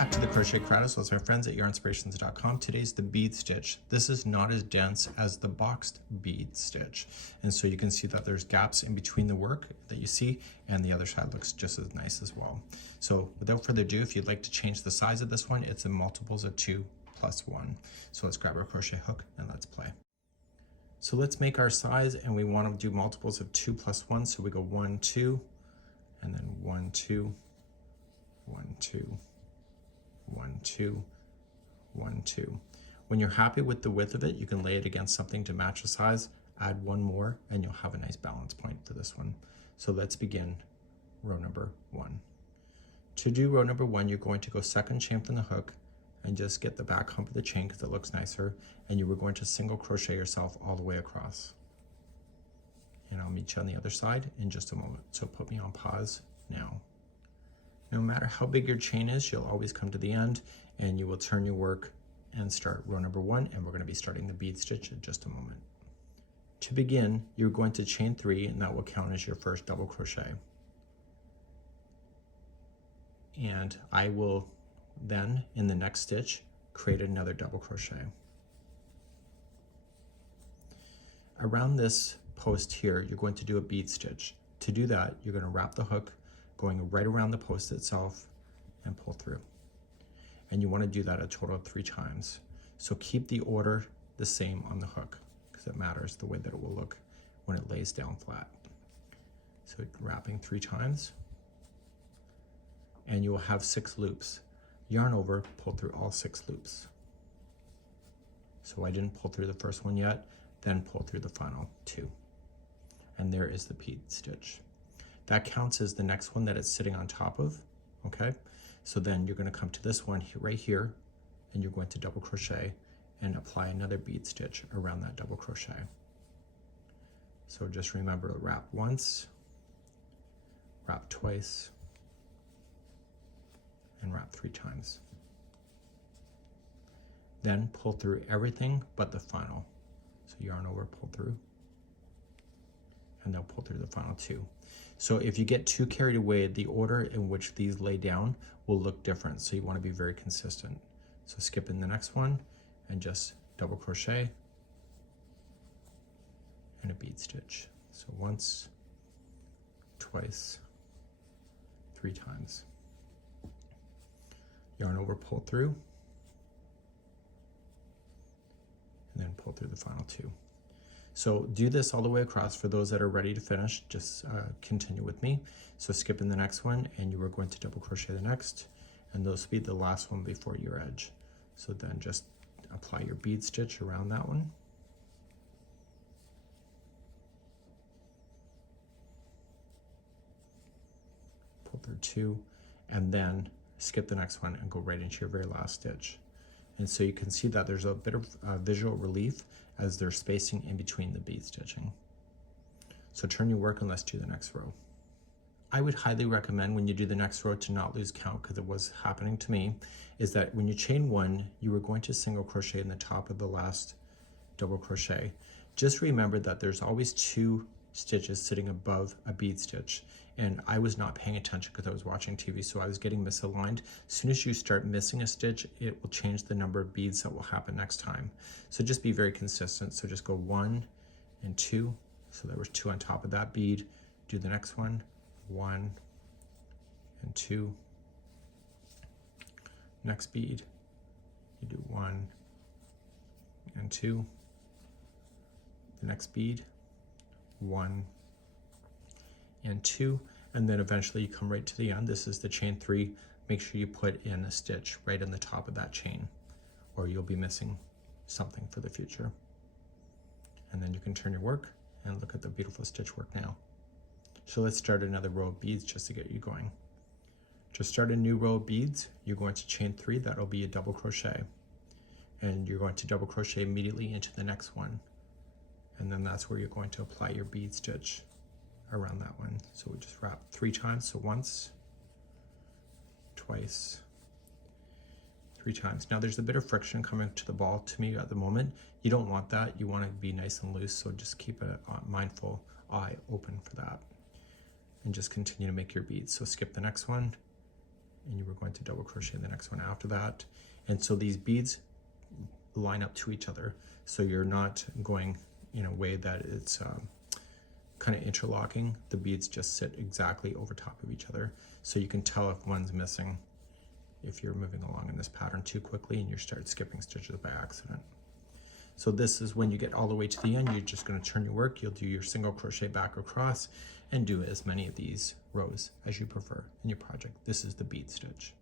back to the Crochet Creative with my friends at yarnspirations.com. Today's the bead stitch. This is not as dense as the boxed bead stitch. And so you can see that there's gaps in between the work that you see, and the other side looks just as nice as well. So without further ado, if you'd like to change the size of this one, it's in multiples of 2 plus 1. So let's grab our crochet hook and let's play. So let's make our size, and we want to do multiples of 2 plus 1. So we go 1, 2, and then 1, 2, 1, 2, 1, 2, 1, 2. When you're happy with the width of it, you can lay it against something to match the size, add one more, and you'll have a nice balance point for this one. So let's begin row number 1. To do row number 1, you're going to go second chain from the hook and just get the back hump of the chain because it looks nicer, and you were going to single crochet yourself all the way across. And I'll meet you on the other side in just a moment. So put me on pause now. No matter how big your chain is, you'll always come to the end and you will turn your work and start row number 1, and we're going to be starting the bead stitch in just a moment. To begin, you're going to chain 3, and that will count as your first double crochet. And I will then, in the next stitch, create another double crochet. Around this post here, you're going to do a bead stitch. To do that, you're going to wrap the hook going right around the post itself and pull through. And you want to do that a total of 3 times. So keep the order the same on the hook because it matters the way that it will look when it lays down flat. So wrapping 3 times, and you will have 6 loops. Yarn over, pull through all 6 loops. So I didn't pull through the first one yet, then pull through the final 2. And there is the bead stitch. That counts as the next one that it's sitting on top of, okay? So then you're going to come to this one right here, and you're going to double crochet and apply another bead stitch around that double crochet. So just remember to wrap once, wrap twice, and wrap 3 times. Then pull through everything but the final. So yarn over, pull through, and they'll pull through the final 2. So if you get too carried away, the order in which these lay down will look different. So you want to be very consistent. So skip in the next one and just double crochet and a bead stitch. So once, twice, 3 times. Yarn over, pull through, and then pull through the final 2. So do this all the way across. For those that are ready to finish, just continue with me. So skip in the next one, and you are going to double crochet the next, and those will be the last one before your edge. So then just apply your bead stitch around that one. Pull through 2, and then skip the next one and go right into your very last stitch. And so you can see that there's a bit of visual relief as there's spacing in between the bead stitching. So turn your work and let's do the next row. I would highly recommend when you do the next row to not lose count, because it was happening to me, is that when you chain 1, you are going to single crochet in the top of the last double crochet. Just remember that there's always 2 stitches sitting above a bead stitch, and I was not paying attention because I was watching TV, so I was getting misaligned. As soon as you start missing a stitch, it will change the number of beads that will happen next time. So just be very consistent. So just go 1 and 2. So there was 2 on top of that bead. Do the next one, 1 and 2. Next bead, you do 1 and 2. The next bead, 1 and 2, and then eventually you come right to the end. This is the chain 3. Make sure you put in a stitch right in the top of that chain, or you'll be missing something for the future. And then you can turn your work and look at the beautiful stitch work now. So let's start another row of beads just to get you going. To start a new row of beads, you're going to chain 3. That'll be a double crochet, and you're going to double crochet immediately into the next one. And then that's where you're going to apply your bead stitch around that one. So we just wrap 3 times. So once, twice, 3 times. Now there's a bit of friction coming to the ball to me at the moment. You don't want that. You want to be nice and loose. So just keep a mindful eye open for that. And just continue to make your beads. So skip the next one and you were going to double crochet the next one after that. And so these beads line up to each other, so you're not going in a way that it's kind of interlocking. The beads just sit exactly over top of each other, so you can tell if one's missing if you're moving along in this pattern too quickly and you start skipping stitches by accident. So this is when you get all the way to the end, you're just going to turn your work, you'll do your single crochet back across and do as many of these rows as you prefer in your project. This is the bead stitch.